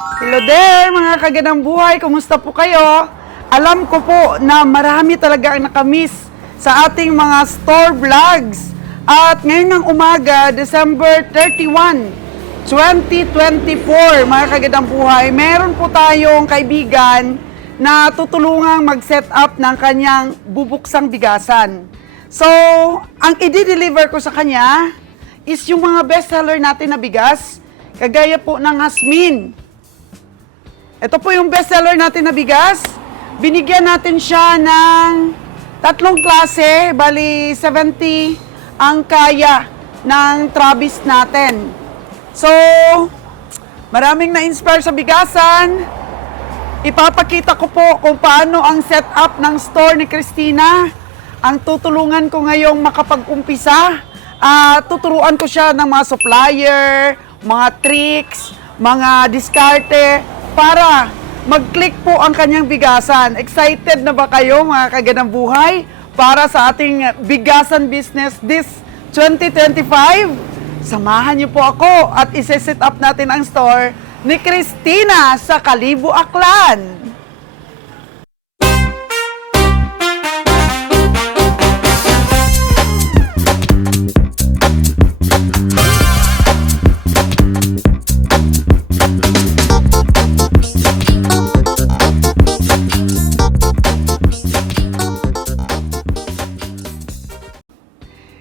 Hello there, mga kagandang buhay. Kumusta po kayo? Alam ko po na marami talaga ang nakamiss sa ating mga store vlogs. At ngayon ng umaga, December 31, 2024, mga kagandang buhay, meron po tayong kaibigan na tutulungang mag-set up ng kanyang bubuksang bigasan. So, ang i-deliver ko sa kanya is yung mga bestseller natin na bigas, kagaya po ng Hasmin. Ito po yung bestseller natin na bigas. Binigyan natin siya ng 3 klase, bali 70 ang kaya ng Travis natin. So, maraming na-inspire sa bigasan. Ipapakita ko po kung paano ang setup ng store ni Christina. Ang tutulungan ko ngayong makapag-umpisa. Tuturuan ko siya ng mga supplier, mga tricks, mga diskarte, para mag-click po ang kanyang bigasan. Excited na ba kayo, mga kagandang buhay, para sa ating bigasan business this 2025? Samahan niyo po ako at isi-set up natin ang store ni Christina sa Kalibo, Aklan.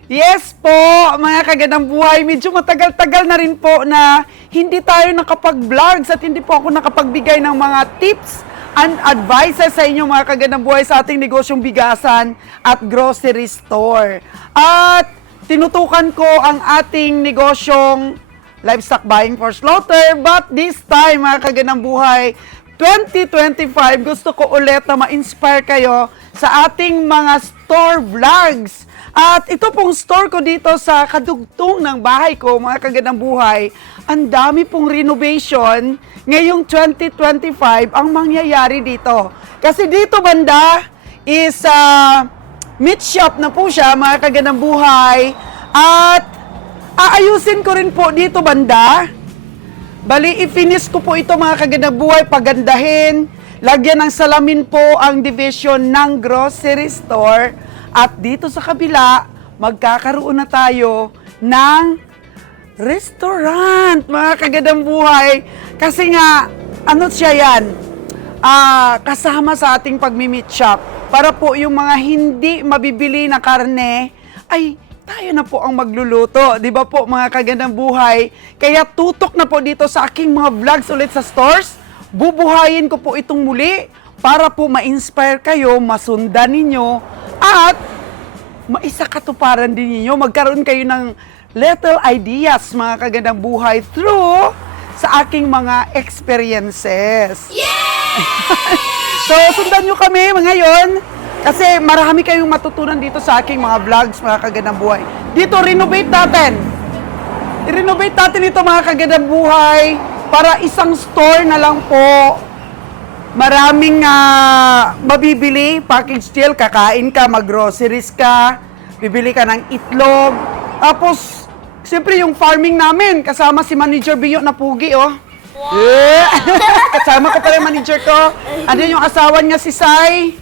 Yes po, mga kagandang buhay, medyo matagal-tagal na rin po na hindi tayo nakapag-vlogs at hindi po ako nakapagbigay ng mga tips and advices sa inyo, mga kagandang buhay, sa ating negosyong bigasan at grocery store. At tinutukan ko ang ating negosyong livestock buying for slaughter, but this time, mga kagandang buhay, 2025, gusto ko ulit na ma-inspire kayo sa ating mga store vlogs. At ito pong store ko dito sa kadugtong ng bahay ko, mga kagandang buhay, ang dami pong renovation ngayong 2025 ang mangyayari dito. Kasi dito banda is meat shop na po siya, mga kagandang buhay. At aayusin ko rin po dito banda. Bali, i-finish ko po ito, mga kagandang buhay, pagandahin. Lagyan ng salamin po ang division ng grocery store. At dito sa kabila, magkakaroon na tayo ng restaurant, mga kagandang buhay. Kasi nga, ano siya yan? Kasama sa ating pagmi-meat shop. Para po yung mga hindi mabibili na karne, ay tayo na po ang magluluto. Di ba po, mga kagandang buhay? Kaya tutok na po dito sa aking mga vlogs ulit sa stores. Bubuhayin ko po itong muli para po ma-inspire kayo, masundan ninyo, at maisakatuparan din ninyo, magkaroon kayo ng little ideas, mga kagandang buhay, through sa aking mga experiences. Yay! So, sundan nyo kami ngayon, kasi marami kayong matutunan dito sa aking mga vlogs, mga kagandang buhay. Dito, renovate natin. I-renovate natin ito, mga kagandang buhay, para isang store na lang po. Maraming mabibili, package deal, kakain ka, mag-groceries ka, bibili ka ng itlog. Tapos, siyempre yung farming namin, kasama si Manager Biyo na pugi, oh. Wow! Yeah. Kasama ko pala yung manager ko. Andun yung asawa niya, si Sai.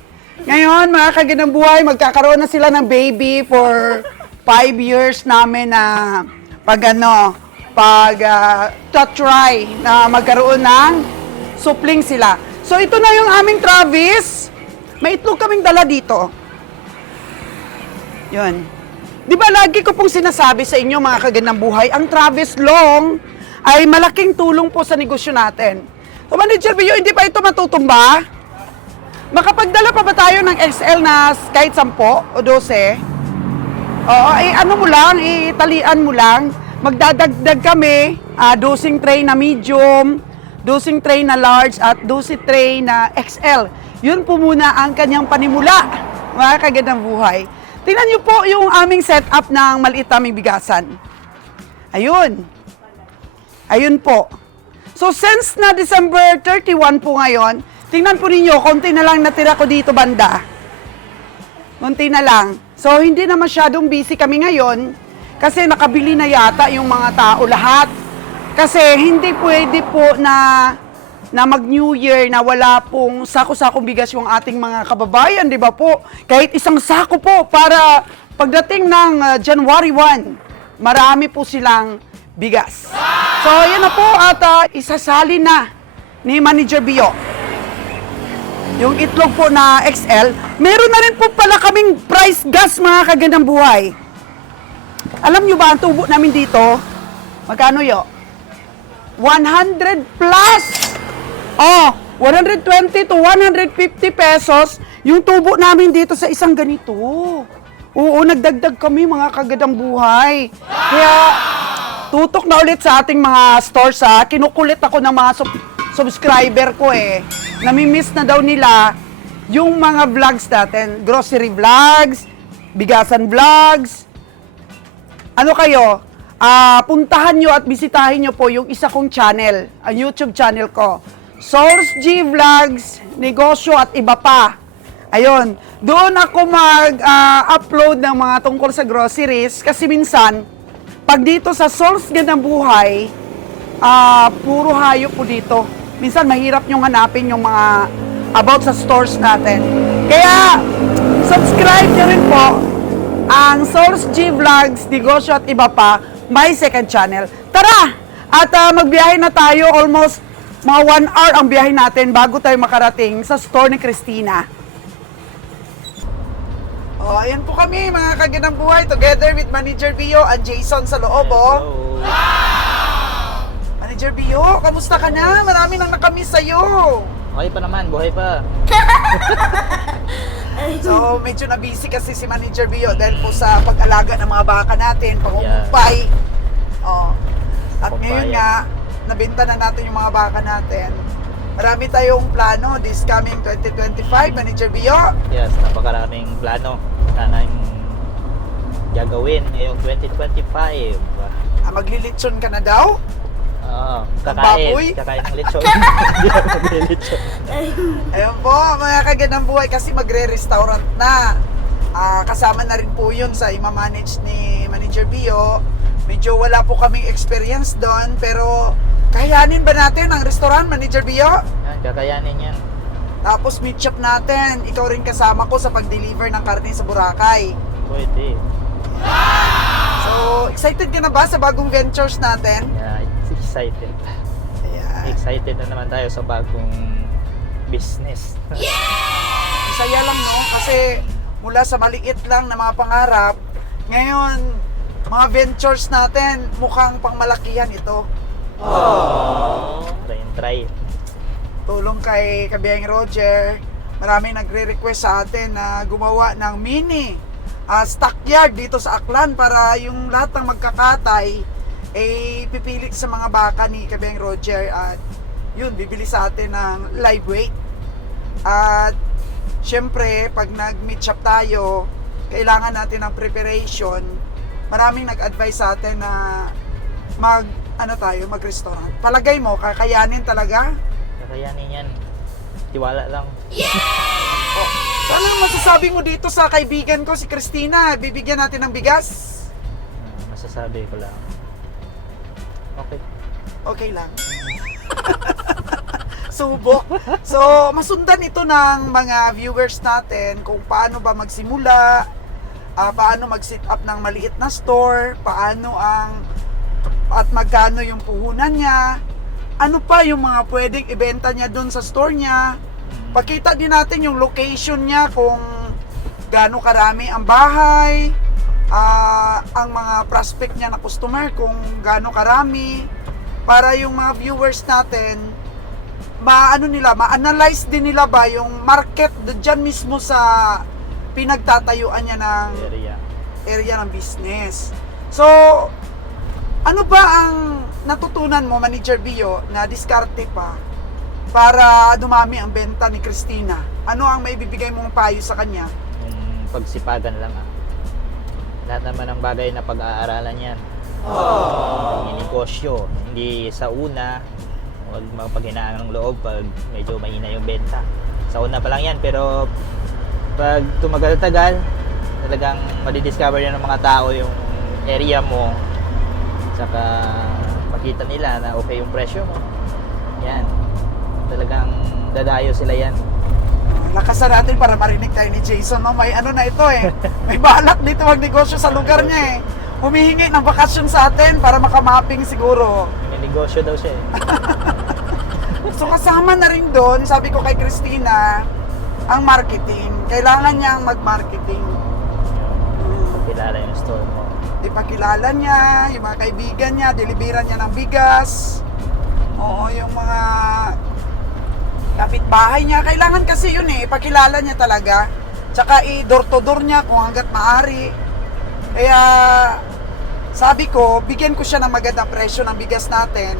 Ngayon, mga kagandang buhay, magkakaroon na sila ng baby for 5 years namin na try na magkaroon ng supling sila. So, ito na yung aming Travis. May itlog kaming dala dito. Yun. Di ba lagi ko pong sinasabi sa inyo, mga kagandang buhay, ang Travis Long ay malaking tulong po sa negosyo natin. So, Manager Biyo, hindi pa ito matutumba? Makapagdala pa ba tayo ng XL na kahit 10 o 12? Oo, ano mo lang, italian mo lang. Magdadagdag kami, dosing tray na medium, dosing tray na large at dosing tray na XL. Yun po muna ang kanyang panimula, mga kagandang buhay. Tingnan niyo po yung aming setup ng maliit naming bigasan. Ayun. Ayun po. So since na December 31 po ngayon, tingnan po ninyo, konti na lang natira ko dito banda. Konti na lang. So hindi na masyadong busy kami ngayon kasi nakabili na yata yung mga tao lahat. Kasi hindi pwede po na na mag-New Year na wala pong sako-sakong bigas yung ating mga kababayan, di ba po? Kahit isang sako po para pagdating ng January 1, marami po silang bigas. So, yan na po at isasali na ni Manager Bio yung itlog po na XL. Meron na rin po pala kaming price gas, mga kagandang buhay. Alam nyo ba, ang tubo namin dito, magkano yo? 100 plus! Oh, 120 to 150 pesos yung tubo namin dito sa isang ganito. Oo, nagdagdag kami, mga kagandang buhay. Kaya, tutok na ulit sa ating mga stores ha. Kinukulit ako ng mga subscriber ko eh. Namimiss na daw nila yung mga vlogs natin. Grocery vlogs, bigasan vlogs. Ano kayo? Puntahan nyo at bisitahin nyo po yung isa kong channel, ang YouTube channel ko. Source G Vlogs, Negosyo at iba pa. Ayun, doon ako mag-upload ng mga tungkol sa groceries kasi minsan, pag dito sa Source Gandang Buhay, puro hayop po dito. Minsan mahirap nyong hanapin yung mga about sa stores natin. Kaya, subscribe nyo rin po ang Source G Vlogs, Negosyo at iba pa, my second channel. Tara! At magbiyahe na tayo, almost mga 1 hour ang biyahe natin bago tayo makarating sa store ni Christina. Oh, ayan po kami mga kagandang buhay, together with Manager Bio and Jason sa loob, oh. Manager Bio, kamusta ka na? Marami nang nakamiss sa'yo. Okay pa naman, buhay pa. So, medyo na-busy kasi si Manager Bio dahil po sa pag-alaga ng mga baka natin, pang-umumpay. Oh. At ngayon nga, nabenta na natin yung mga baka natin. Marami tayong plano this coming 2025, Manager Bio. Yes, napakaraming plano. Sana yung gagawin ngayong 2025. Maglilitsyon ka na daw? Oo, baboy? kakain ng lechon. Hindi ako maglilitsyon. Ayun po, mga kagandang buhay kasi magre-restaurant na. Kasama na rin po yun sa ima-manage ni Manager Bio. Medyo wala po kaming experience doon, pero kayanin ba natin ang restaurant, Manager Bio? Yan, kakayanin yan. Tapos meet shop natin, ikaw rin kasama ko sa pag-deliver ng karne sa Boracay. Pwede. So, excited ka na ba sa bagong ventures natin? Yeah, excited. Ayan. Excited na naman tayo sa bagong business. Masaya lang, no? Kasi mula sa maliit lang na mga pangarap, ngayon, mga ventures natin, mukhang pangmalakihan ito. Try. Tulong kay Kabiyang Roger, maraming nagre-request sa atin na gumawa ng mini stockyard dito sa Aklan para yung lahat ng magkakatay pipilit sa mga baka ni Kabiyang Roger at yun, bibili sa atin ng live weight. At syempre, pag nag-meet shop tayo, kailangan natin ng preparation. Maraming nag-advise sa atin na mag-restaurant. Palagay mo, kakayanin talaga? Kakayanin yan. Tiwala lang. Oh, ano masasabi mo dito sa kaibigan ko, si Christina? Bibigyan natin ng bigas? Masasabi ko lang. Okay. Okay lang. Subok. So, masundan ito ng mga viewers natin kung paano ba magsimula, paano mag-set up ng maliit na store, paano at magkano yung puhunan niya, ano pa yung mga pwedeng ibenta niya doon sa store niya. Pakita din natin yung location niya, kung gaano karami ang bahay, ang mga prospect niya na customer, kung gaano karami, para yung mga viewers natin, ma-analyze din nila ba yung market dyan mismo sa pinagtatayuan niya ng area ng business. So, ano ba ang natutunan mo, Manager Bio, na diskarte pa para dumami ang benta ni Christina? Ano ang maibibigay mong payo sa kanya? Yung pagsipagan lang Lahat naman ng bagay na pag-aaralan yan. Yung negosyo, hindi sa una, huwag mapaghinaan ng loob pag medyo mahina yung benta. Sa una pa lang yan, pero pag tumagal-tagal, talagang madidiscover yun ng mga tao yung area mo, saka makita nila na okay yung presyo mo. Yan. dadayo sila yan. Lakasan natin para marinig tayo ni Jason. No? May ano na ito eh. May balak dito magnegosyo sa lugar niya eh. Humihingi ng bakasyon sa atin para makamapping siguro. May negosyo daw siya eh. So kasama na rin doon, sabi ko kay Christina, ang marketing. Kailangan niyang mag-marketing. Kilala yung store mo. Ipakilala niya, yung mga kaibigan niya, deliveran niya ng bigas. Oo, yung mga kapitbahay niya. Kailangan kasi yun eh, ipakilala niya talaga. Tsaka i-door to door niya kung hanggat maaari. Kaya sabi ko, bigyan ko siya ng magandang presyo ng bigas natin.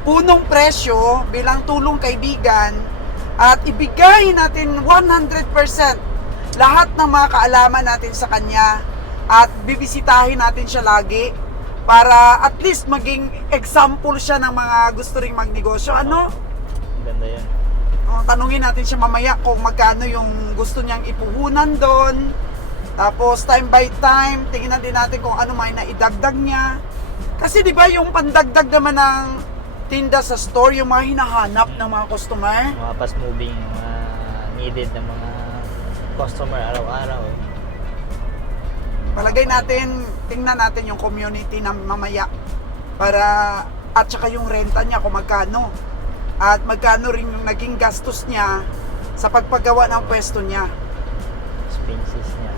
Punong presyo bilang tulong kaibigan at ibigay natin 100% lahat ng mga kaalaman natin sa kanya at bibisitahin natin siya lagi para at least maging example siya ng mga gusto ring magnegosyo. Ano? Ganda yan. Tanungin natin siya mamaya kung magkano yung gusto niyang ipuhunan doon. Tapos time by time, tingnan din natin kung ano may naidagdag niya. Kasi di ba yung pandagdag naman ng tinda sa store, yung mga hinahanap ng mga customer. Mga fast moving, mga needed ng mga customer araw-araw. Palagay natin, tingnan natin yung community na mamaya para at saka yung renta niya kung magkano. At magkano rin yung naging gastos niya sa pagpagawa ng pwesto niya. Expenses niya.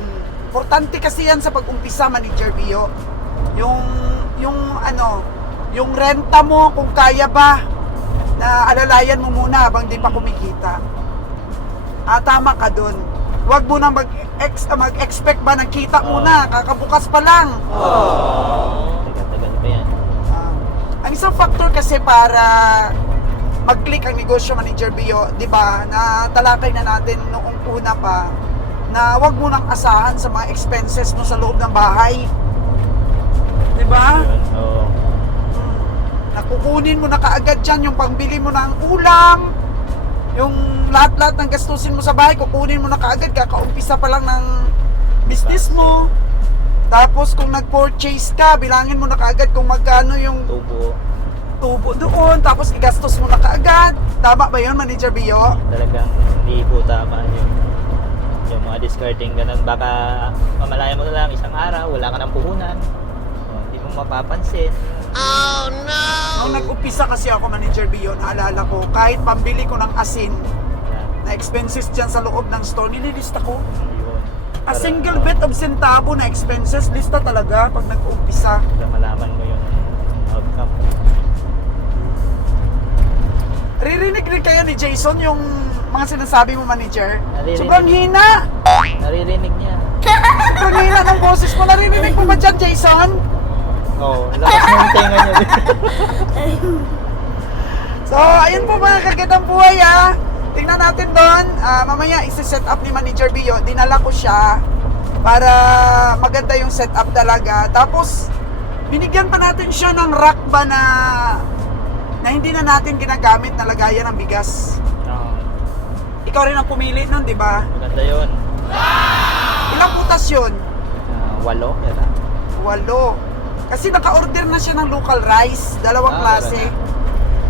Importante kasi yan sa pag-umpisa, Manager Bio. Yung renta mo, kung kaya ba, na alalayan mo muna habang di pa kumikita. Tama ka dun. Huwag mo na mag-expect ba ng kita muna, kakabukas pa lang. Tagal-tagal pa yan. Ang isang factor kasi para mag-click ang negosyo, Manager Bio, di ba, na talakay na natin noong una pa, na wag mo nang asahan sa mga expenses mo sa loob ng bahay. Di ba? Oo. Nakukunin mo na kaagad dyan yung pangbili mo ng ulam, yung lahat-lahat ng gastusin mo sa bahay, kukunin mo na kaagad, kakaumpisa pa lang ng business mo. Tapos kung nag-purchase ka, bilangin mo na kaagad kung magkano yung tubo doon, tapos igastos mo na kaagad. Tama ba yun, Manager Bio? Talagang hindi po tama yung mga discarding ganun. Baka mamalaya mo na lang isang araw, wala ka ng puhunan. Hindi mo mapapansin. Oh no! Nung nag-upisa kasi ako, Manager Bio, naalala ko, kahit pambili ko ng asin, na expenses dyan sa loob ng store, nililista ko. Yun. A single bit of centavo na expenses, lista talaga pag nag-umpisa. Para malaman mo yung outcome. Ririnig rin kayo ni Jason yung mga sinasabi mo, Manager? Naririnig. Sobrang hina! Naririnig niya. Sobrang hina ng boses mo. Naririnig mo ba dyan, Jason? Oo, lakas mo yung tenga niya. So, ayun po mga kagandang buhay ha. Tingnan natin doon. Mamaya isi-set up ni Manager Bio. Dinala ko siya para maganda yung setup talaga. Tapos, binigyan pa natin siya ng rack ba na hindi na natin ginagamit na lagayan ng bigas. Oo. Ikaw rin ang pumili nun, di ba? Maganda yun. Ilang butas yun? 8 yata. 8. Kasi naka-order na siya ng local rice, dalawang klase.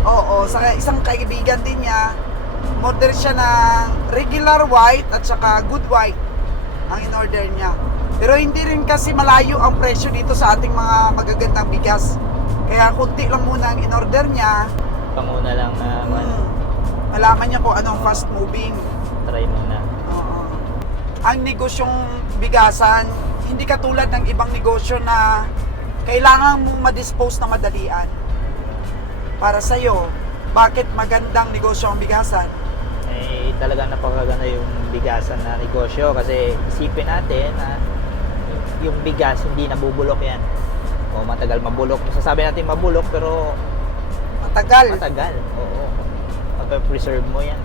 Oo, sa isang kaibigan din niya, order siya ng regular white at saka good white ang in-order niya. Pero hindi rin kasi malayo ang presyo dito sa ating mga magagandang bigas. Kaya kunti lang muna ang in-order niya. Panguna lang na Malaman niya kung anong fast moving. try muna. Oo. Ang negosyong bigasan, hindi katulad ng ibang negosyo na kailangan mong ma-dispose na madalian. Para sa'yo, bakit magandang negosyo ang bigasan? Talagang napakaganda yung bigasan na negosyo kasi isipin natin na yung bigas hindi nabubulok yan. O matagal mabulok. Masasabi natin mabulok pero Matagal. Oo. Pag-preserve mo yan.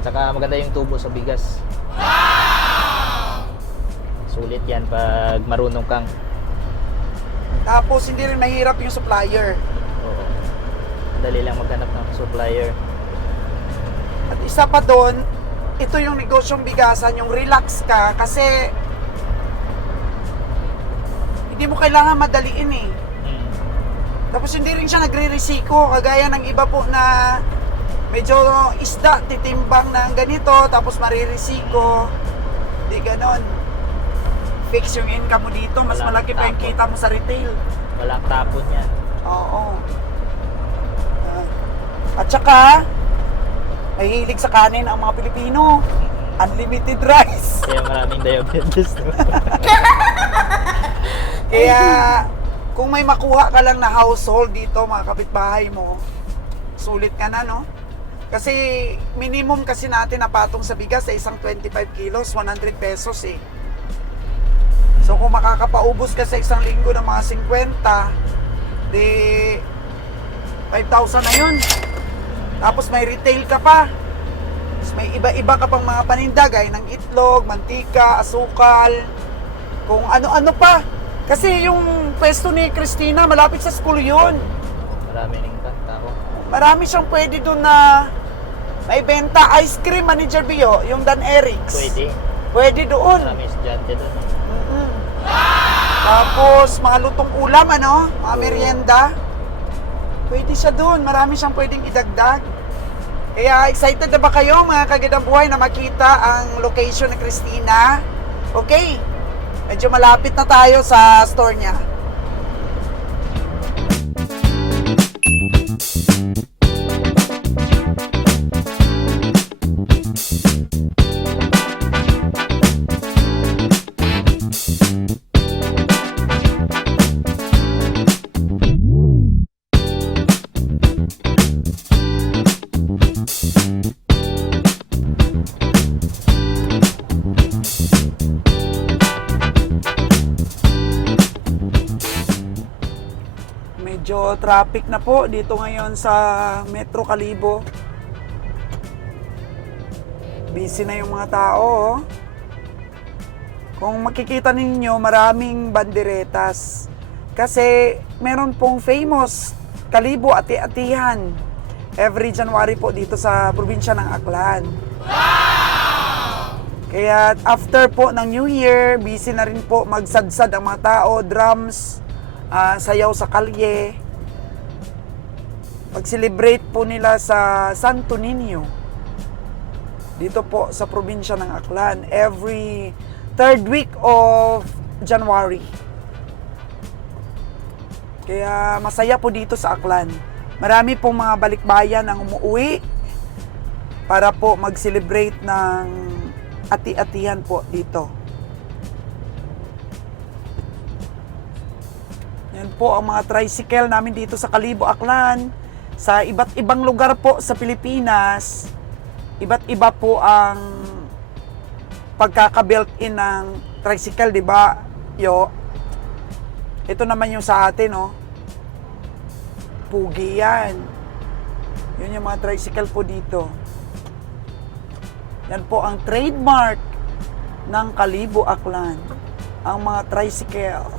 Tsaka maganda yung tubo sa bigas. Sulit yan pag marunong kang. Tapos hindi rin mahirap yung supplier. Oo. Dali lang maghanap ng supplier. At isa pa doon, ito yung negosyong bigasan, yung relax ka kasi hindi mo kailangan madaliin eh. Tapos hindi rin siya nagre-risiko kagaya ng iba po na medyo medyo isda, titimbang ng ganito, tapos maririsiko. Di ganon. Fix yung income mo dito, mas Walang malaki pa yung tapon. kita mo sa retail. Walang tapon yan. Oo. At saka, mahilig sa kanin ang mga Pilipino. Unlimited rice. Kaya maraming diabetes. Kaya, kung may makuha ka lang na household dito, mga kapitbahay mo, sulit ka na, no? Kasi, minimum kasi natin na patong sa bigas sa isang 25 kilos, 100 pesos eh. So, kung makakapaubos ka sa isang linggo ng mga 50, di 5,000 na yun. Tapos may retail ka pa. Tapos may iba-iba ka pang mga paninda, gaya ng itlog, mantika, asukal, kung ano-ano pa. Kasi yung pwesto ni Christina, malapit sa school yun. Marami ning tao. Marami siyang pwede doon na may benta. Ice cream, Manager Bio, yung Dan Eric's. Pwede. Pwede doon. Marami estudyante doon. Mm-mm. Tapos, mga lutong ulam, ano? Mga merienda. Pwede siya doon. Marami siyang pwedeng idagdag. Kaya, excited na ba kayo, mga kagandang buhay, na makita ang location ni Christina? Okay. Medyo malapit na tayo sa store niya. Medyo traffic na po dito ngayon sa Metro Kalibo. Busy na yung mga tao. Oh. Kung makikita ninyo, maraming banderetas. Kasi meron pong famous Kalibo Ati-Atihan every January po dito sa probinsya ng Aklan. Kaya after po ng New Year, busy na rin po magsadsad ang mga tao, drums, sayaw sa kalye. Pag-celebrate po nila sa Santo Niño dito po sa probinsya ng Aklan every third week of January. Kaya masaya po dito sa Aklan. Marami pong mga balikbayan ang umuwi para po mag-celebrate ng ati-atihan po dito. Yan po ang mga tricycle namin dito sa Kalibo, Aklan. Sa iba't ibang lugar po sa Pilipinas, iba't iba po ang pagkaka-built-in ng tricycle, di ba? Yo. Ito naman yung sa atin, no? Pugi yan. Yun yung mga tricycle po dito. Yan po ang trademark ng Kalibo, Aklan. Ang mga tricycle.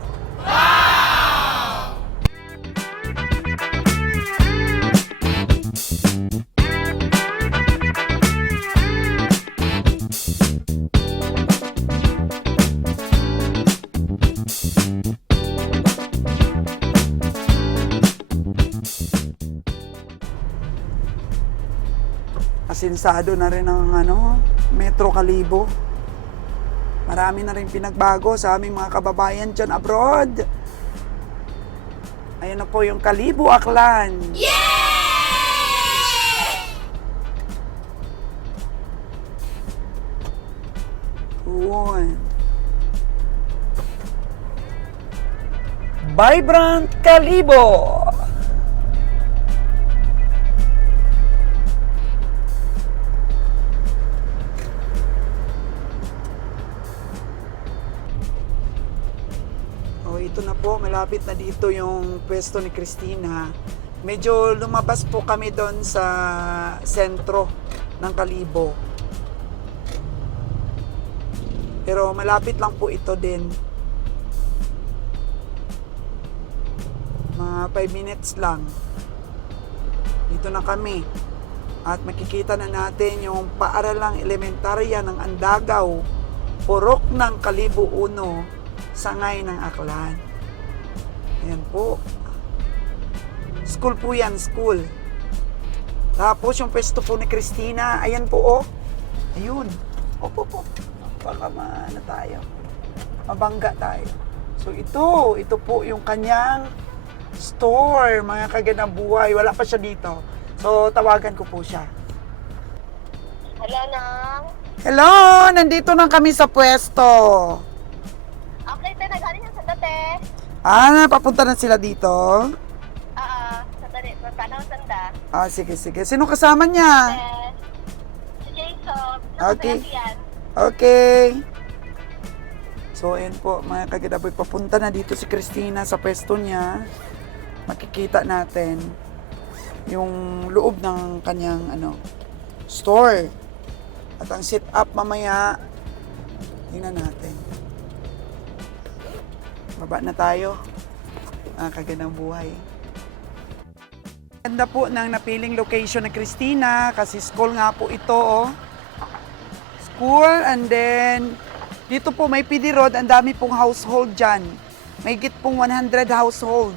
Asinsado na rin ang Metro Kalibo. Marami na rin pinagbago sa aming mga kababayan dyan abroad. Ayan na po yung Kalibo, Aklan. Yun. Vibrant Kalibo. Ito na po, malapit na dito yung pwesto ni Christina. Medyo lumabas po kami doon sa sentro ng Kalibo. Pero malapit lang po ito din. Mga 5 minutes lang. Dito na kami. At makikita na natin yung paaralang elementarya ng Andagaw, Purok ng Kalibo 1, Sangay ng Aklan. Ayan po. School po yan, school. Tapos yung pwesto po ni Christina, ayan po oh. Ayun. Opo. Baka tayo. Mabangga tayo. So ito po yung kanyang store, mga kaganang buhay. Wala pa siya dito. So tawagan ko po siya. Hello, Nang. Hello! Nandito na kami sa pwesto. Okay, te, nagaling yung sandate. Papunta na sila dito. Sandali. Paano sanda? Sige. Sino kasama niya? Si Jason. Okay. Yan. Okay. So, ayan po, mga kagadaboy, papunta na dito si Christina sa pwesto niya. Makikita natin yung loob ng kanyang store. At ang sit up mamaya, tingnan natin. Baba na tayo. Kagandang buhay. Ganda po ng napiling location na Christina kasi school nga po ito. Oh. School and then dito po may PD Road, ang dami pong household dyan. May git pong 100 household.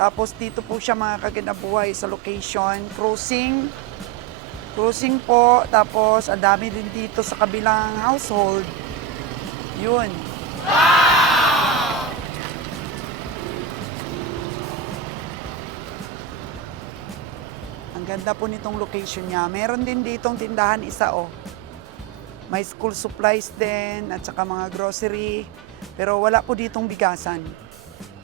Tapos dito po siya mga kagandang buhay sa location. Cruising po, tapos ang dami din dito sa kabilang household. Yun. Wow! Ang ganda po nitong location niya. Meron din ditong tindahan isa oh. May school supplies din at saka mga grocery. Pero wala po ditong bigasan.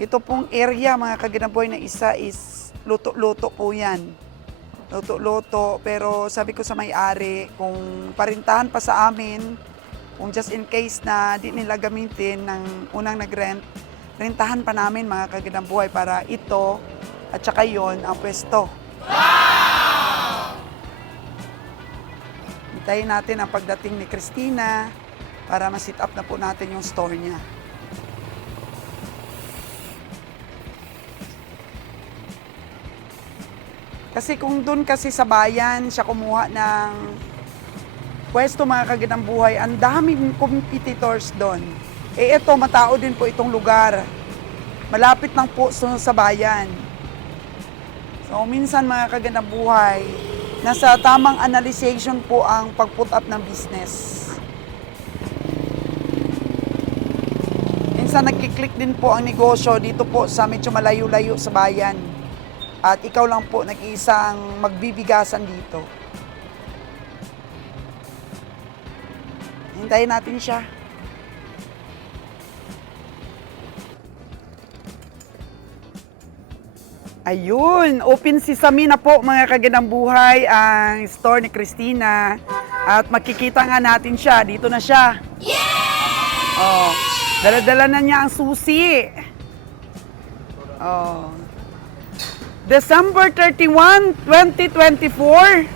Ito pong area mga kaganaboy na isa is luto-luto po yan. Luto-luto, pero sabi ko sa may-ari, kung parintahan pa sa amin, kung just in case na di nila gamitin ng unang nag-rent, rentahan pa namin mga kagandang buhay para ito at saka yon ang pwesto. Wow! Hintayin natin ang pagdating ni Christina para ma-sit up na po natin yung store niya. Kasi kung doon kasi sa bayan, siya kumuha ng pwesto mga kagandang buhay, ang daming competitors doon. Ito, matao din po itong lugar. Malapit lang po sa bayan. So, minsan mga kagandang buhay, nasa tamang analyzation po ang pag-put up ng business. Minsan nagkiklik din po ang negosyo dito po sa medyo malayo-layo sa bayan. At ikaw lang po nag-iisang magbibigasan dito. Hintayin natin siya. Ayun, open sesame na po mga kagandang buhay ang store ni Christina. At makikita nga natin siya. Dito na siya. Yeah! Oh, dala-dala na niya ang susi. Oh. December 31, 2024,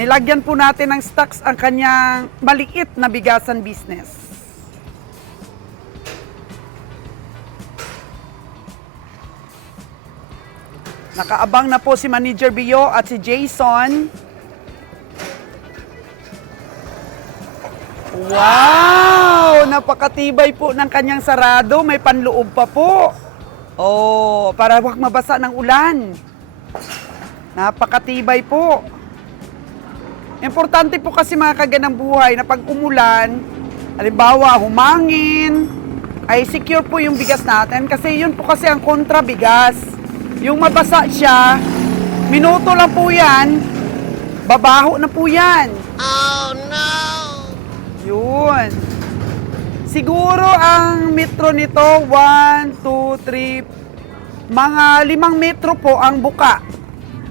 nilagyan po natin ng stocks ang kanyang maliit na bigasan business. Nakaabang na po si Manager Bio at si Jason. Wow! Napakatibay po ng kanyang sarado. May panloob pa po. Oh, para wag mabasa ng ulan. Napakatibay po. Importante po kasi mga kagandang buhay na pag umulan, halimbawa humangin, ay secure po yung bigas natin kasi yun po kasi ang kontra bigas. Yung mabasa siya, minuto lang po yan, babaho na po yan. Oh, no! Yun. Siguro ang metro nito, 1, 2, 3, mga 5 metro po ang buka.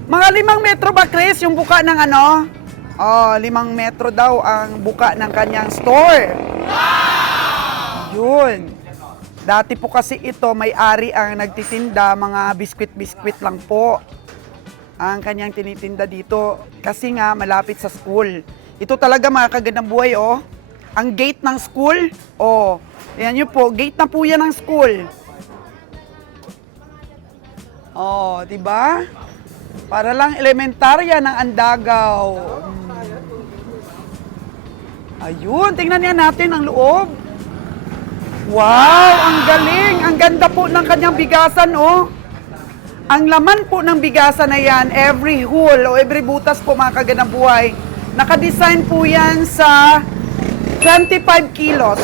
Mga 5 metro ba, Chris, yung buka ng ano? Oh, 5 metro daw ang buka ng kanyang store. Wow! Yun. Dati po kasi ito, may-ari ang nagtitinda, mga biskwit-biskwit lang po ang kanyang tinitinda dito. Kasi nga, malapit sa school. Ito talaga mga kagandang buhay, oh. Ang gate ng school, oh, yan yun po, gate na po yan ng school. Oh, di ba? Para lang elementarya ng Andagaw. Ayun, tingnan niya natin ang loob. Wow, ang galing. Ang ganda po ng kanyang bigasan, oh. Ang laman po ng bigasan na yan, every hull o every butas po mga kagandang buhay, nakadesign po yan sa 25 kilos.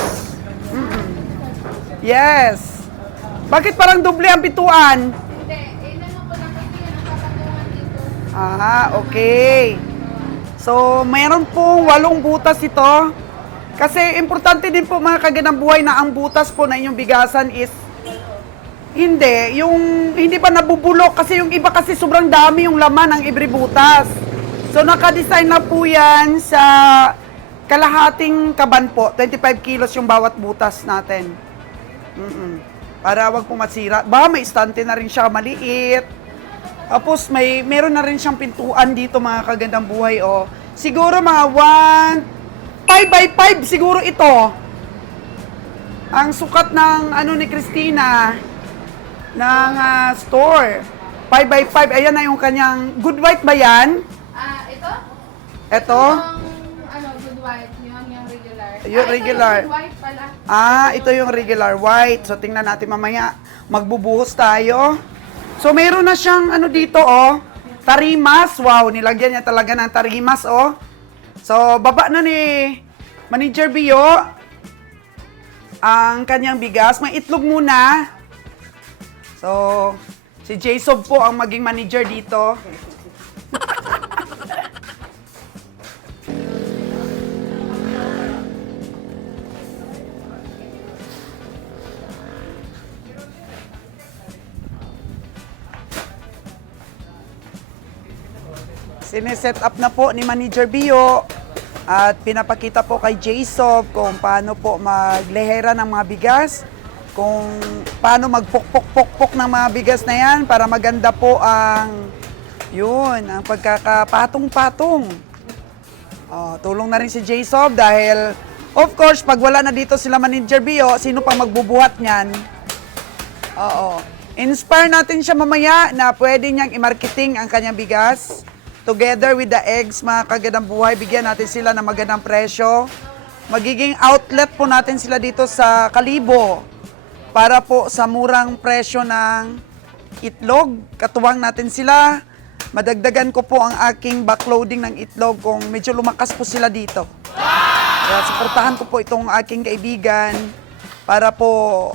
Mm-mm. Yes. Bakit parang doble ang pituan? Hindi, ilan ko lang kasi yan ang kapatungan dito. Okay. So, mayroon pong 8 butas ito. Kasi importante din po mga kagandang buhay na ang butas po na inyong bigasan is hindi pa nabubulok kasi yung iba kasi sobrang dami yung laman ng every butas. So, nakadesign na po yan sa kalahating kaban po. 25 kilos yung bawat butas natin. Para wag po masira. May istante na rin siya, maliit. Tapos, meron na rin siyang pintuan dito mga kagandang buhay. Oh. Siguro mga 5x5 siguro ito. Ang sukat ng ni Christina ng store. 5x5. Ayan na yung kanyang good white ba yan? Ito? Ito? Yung, good white. Yung regular. Yung regular. Ito yung good white pala. Ito yung regular white. So, tingnan natin mamaya. Magbubuhos tayo. So, meron na siyang dito, oh. Tarimas. Wow, nilagyan niya talaga ng tarimas, oh. So, baba na ni Manager Bio ang kanyang bigas. May itlog muna. So, si Jasob po ang maging manager dito. Sineset up na po ni Manager Bio at pinapakita po kay Jasob kung paano po maglehera ng mga bigas, kung paano magpukpok-pukpok ng mga bigas na yan para maganda po ang pagkakapatong-patong. Tulong na rin si Jasob dahil of course pag wala na dito sila Manager Bio, sino pa magbubuhat niyan? Inspire natin siya mamaya na pwede niyang i-marketing ang kanyang bigas. Together with the eggs, mga kagandang buhay, bigyan natin sila ng magandang presyo. Magiging outlet po natin sila dito sa Kalibo para po sa murang presyo ng itlog. Katuwang natin sila. Madagdagan ko po ang aking backloading ng itlog kung medyo lumakas po sila dito. Kaya suportahan ko po itong aking kaibigan para po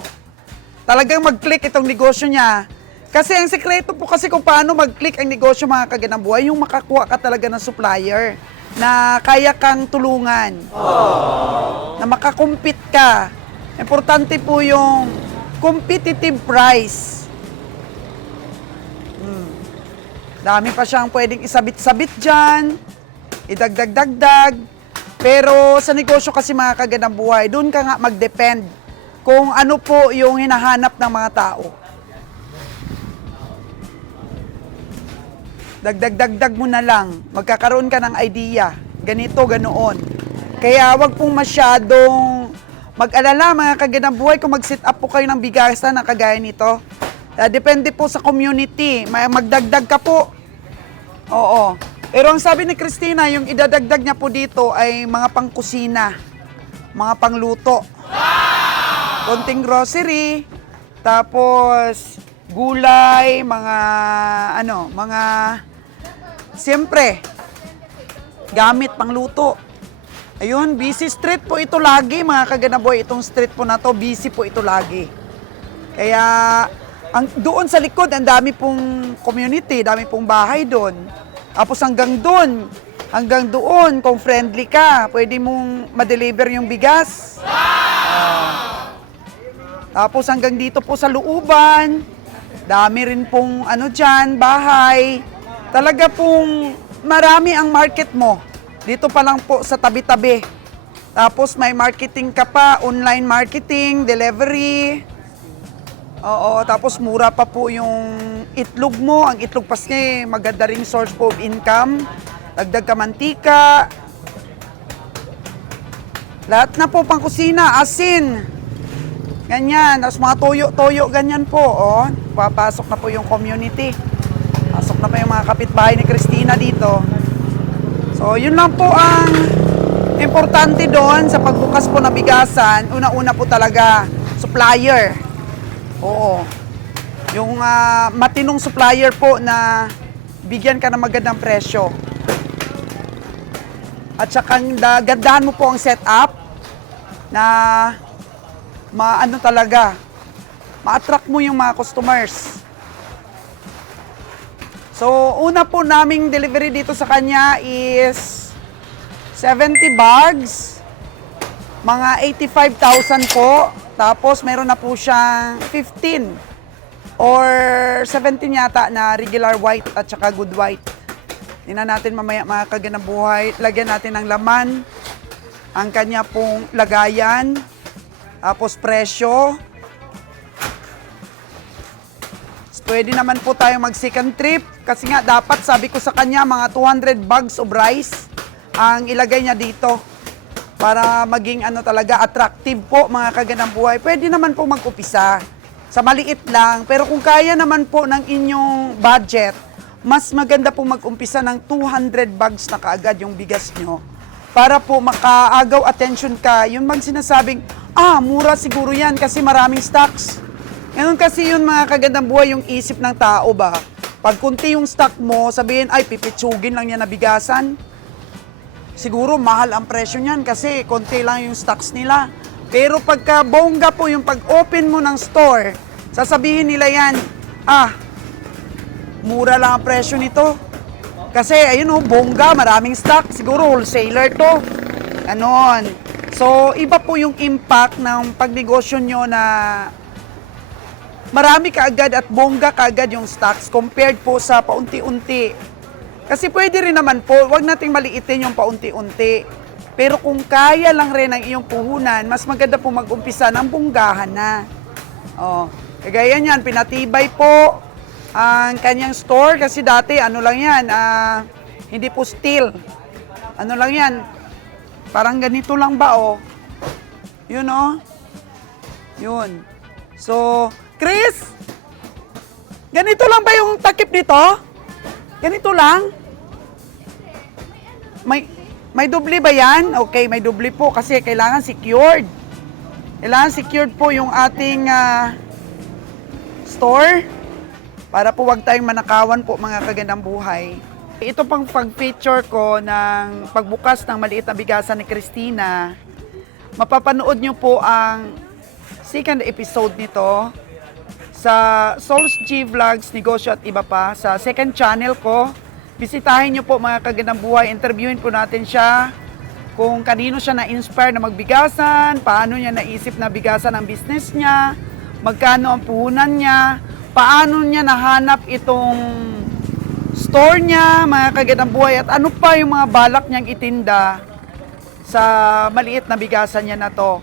talagang mag-click itong negosyo niya. Kasi ang sekreto po kasi kung paano mag-click ang negosyo mga kagandang buhay, yung makakuha ka talaga ng supplier na kaya kang tulungan. Na makakumpit ka. Importante po yung competitive price. Dami pa siyang pwedeng isabit-sabit dyan, idagdag-dagdag. Pero sa negosyo kasi mga kagandang buhay, doon ka nga mag-depend kung ano po yung hinahanap ng mga tao. Dagdag-dagdag mo na lang. Magkakaroon ka ng idea. Ganito, ganoon. Kaya wag pong masyadong mag-alala mga kagandang buhay kung mag-set up po kayo ng bigasan na kagaya nito. Depende po sa community. Magdagdag ka po. Oo. Pero ang sabi ni Christina, yung idadagdag niya po dito ay mga pangkusina. Mga pangluto. Konting grocery. Tapos gulay, siyempre, gamit pangluto. Ayun, busy street po ito lagi, mga kagandang buhay. Itong street po na to, busy po ito lagi. Kaya, doon sa likod, ang dami pong community, dami pong bahay doon. Tapos hanggang doon, kung friendly ka, pwede mong ma-deliver yung bigas. Tapos hanggang dito po sa looban, dami rin pong dyan, bahay. Talaga pong marami ang market mo. Dito pa lang po sa tabi-tabi. Tapos may marketing ka pa, online marketing, delivery. Oo, tapos mura pa po yung itlog mo. Ang itlog kasi maganda ring source po of income. Dagdag ka mantika. Lahat na po pang kusina, asin. Ganyan, tapos mga toyo-toyo, ganyan po. Oh. Papasok na po yung community. Pasok na po yung mga kapitbahay ni Christina dito. So, yun lang po ang importante doon sa pagbukas po na bigasan. Una-una po talaga, supplier. Oo. Yung matinong supplier po na bigyan ka ng magandang presyo. At saka gandahan mo po ang setup na maano talaga, ma-attract mo yung mga customers. So, una po naming delivery dito sa kanya is 70 bags, mga 85,000 po. Tapos, meron na po siyang 15 or 17 yata na regular white at saka good white. Tingnan natin mamaya mga kaganabuhay. Lagyan natin ng laman, ang kanya pong lagayan, tapos presyo. Pwede naman po tayo mag second trip kasi nga dapat sabi ko sa kanya mga 200 bags of rice ang ilagay niya dito para maging ano talaga attractive po mga kaganabuhay. Pwede naman po mag-upisa sa maliit lang pero kung kaya naman po ng inyong budget, mas maganda po mag-umpisa ng 200 bags na kaagad yung bigas nyo para po makaagaw attention ka. Yun bang sinasabing, mura siguro yan kasi maraming stocks. Ngayon kasi yun mga kagandang buhay yung isip ng tao ba? Pag kunti yung stock mo, sabihin, ay pipitsugin lang yan na bigasan. Siguro mahal ang presyo niyan kasi konti lang yung stocks nila. Pero pagka bongga po yung pag-open mo ng store, sasabihin nila yan, mura lang ang presyo nito. Kasi, ayun bongga, maraming stock. Siguro, wholesaler to. Ganon. So, iba po yung impact ng pagnegosyo nyo na marami kaagad at bongga kaagad yung stocks compared po sa paunti-unti. Kasi pwede rin naman po, wag nating maliitin yung paunti-unti. Pero kung kaya lang rin ang iyong puhunan, mas maganda po mag-umpisa ng bonggahan na. Kagaya niyan, pinatibay po ang kanyang store kasi dati ano lang yan, hindi po steel. Ano lang yan, parang ganito lang ba Yun Yun. So, Chris, ganito lang ba yung takip nito? Ganito lang? May doble ba yan? Okay, may doble po kasi kailangan secured. Kailangan secured po yung ating store. Para po wag tayong manakawan po mga kagandang buhay. Ito pang pag-feature ko ng pagbukas ng maliit na bigasan ni Christina. Mapapanood nyo po ang second episode nito sa Souls G Vlogs, Negosyo at Iba Pa sa second channel ko. Bisitahin nyo po mga kagandang buhay. Interviewin po natin siya kung kanino siya na-inspire na magbigasan, paano niya naisip na bigasan ang business niya, magkano ang puhunan niya, paano niya nahanap itong store niya, mga kagandang buhay, at ano pa yung mga balak niyang itinda sa maliit na bigasan niya na to.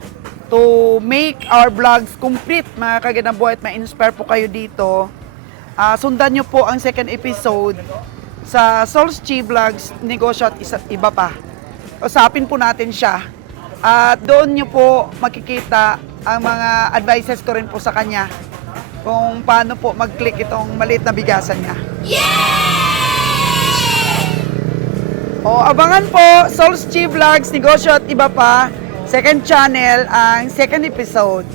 To make our vlogs complete, mga kagandang buhay, at ma-inspire po kayo dito. Sundan niyo po ang second episode sa Souls G Vlogs, Negosyo at Iba Pa. Usapin po natin siya. At doon niyo po makikita ang mga advices ko rin po sa kanya kung paano po mag-click itong maliit na bigasan niya. Abangan po, Souls G Vlogs, Negosyo at Iba Pa, second channel, ang second episode.